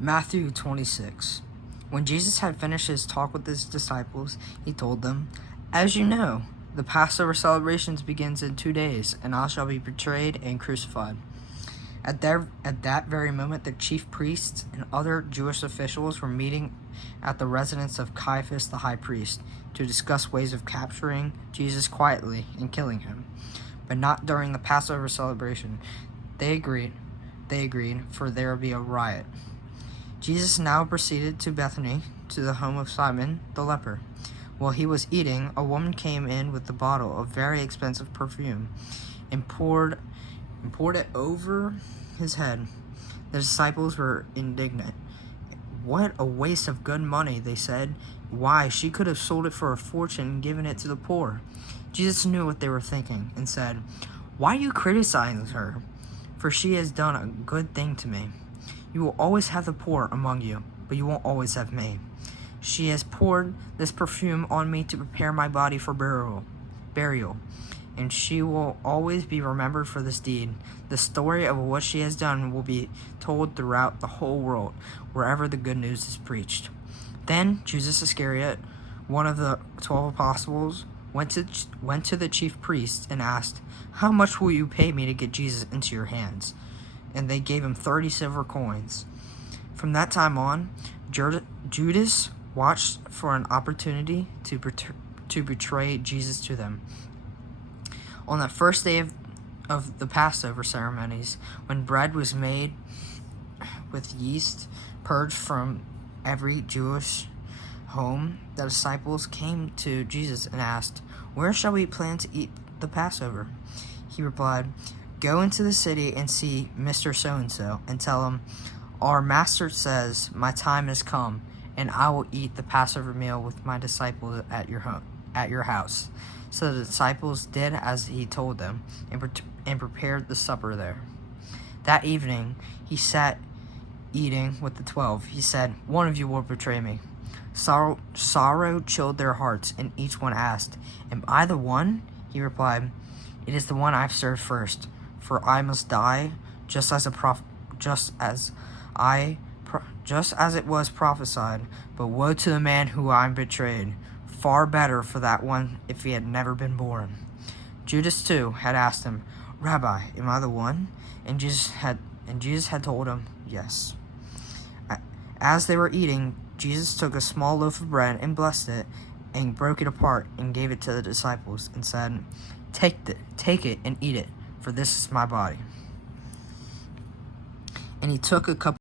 Matthew 26. When Jesus had finished his talk with his disciples, he told them, "As you know, the Passover celebrations begins in 2 days, and I shall be betrayed and crucified." At that very moment, the chief priests and other Jewish officials were meeting at the residence of Caiaphas the high priest to discuss ways of capturing Jesus quietly and killing him, but not during the Passover celebration. They agreed, for there would be a riot. Jesus now proceeded to Bethany, to the home of Simon the leper. While he was eating, a woman came in with a bottle of very expensive perfume and poured it over his head. The disciples were indignant. "What a waste of good money," they said. "Why, she could have sold it for a fortune and given it to the poor." Jesus knew what they were thinking and said, "Why are you criticizing her? For she has done a good thing to me. You will always have the poor among you, but you won't always have me. She has poured this perfume on me to prepare my body for burial, and she will always be remembered for this deed. The story of what she has done will be told throughout the whole world, wherever the good news is preached." Then Judas Iscariot, one of the 12 apostles, went to the chief priests and asked, "How much will you pay me to get Jesus into your hands?" And they gave him 30 silver coins. From that time on, Judas watched for an opportunity to betray Jesus to them. On the first day of the Passover ceremonies, when bread was made with yeast purged from every Jewish home, the disciples came to Jesus and asked, "Where shall we plan to eat the Passover?" He replied, "Go into the city and see Mr. So-and-so and tell him, 'Our master says, my time has come, and I will eat the Passover meal with my disciples at your house.'" So the disciples did as he told them and prepared the supper there. That evening he sat eating with the 12. He said, "One of you will betray me." Sorrow chilled their hearts, and each one asked, "Am I the one?" He replied, "It is the one I've served first. For I must die, just as it was prophesied. But woe to the man who I betrayed. Far better for that one if he had never been born." Judas too had asked him, "Rabbi, am I the one?" And Jesus had told him, "Yes." As they were eating, Jesus took a small loaf of bread and blessed it, and broke it apart and gave it to the disciples and said, Take it and eat it, for this is my body." And he took a cup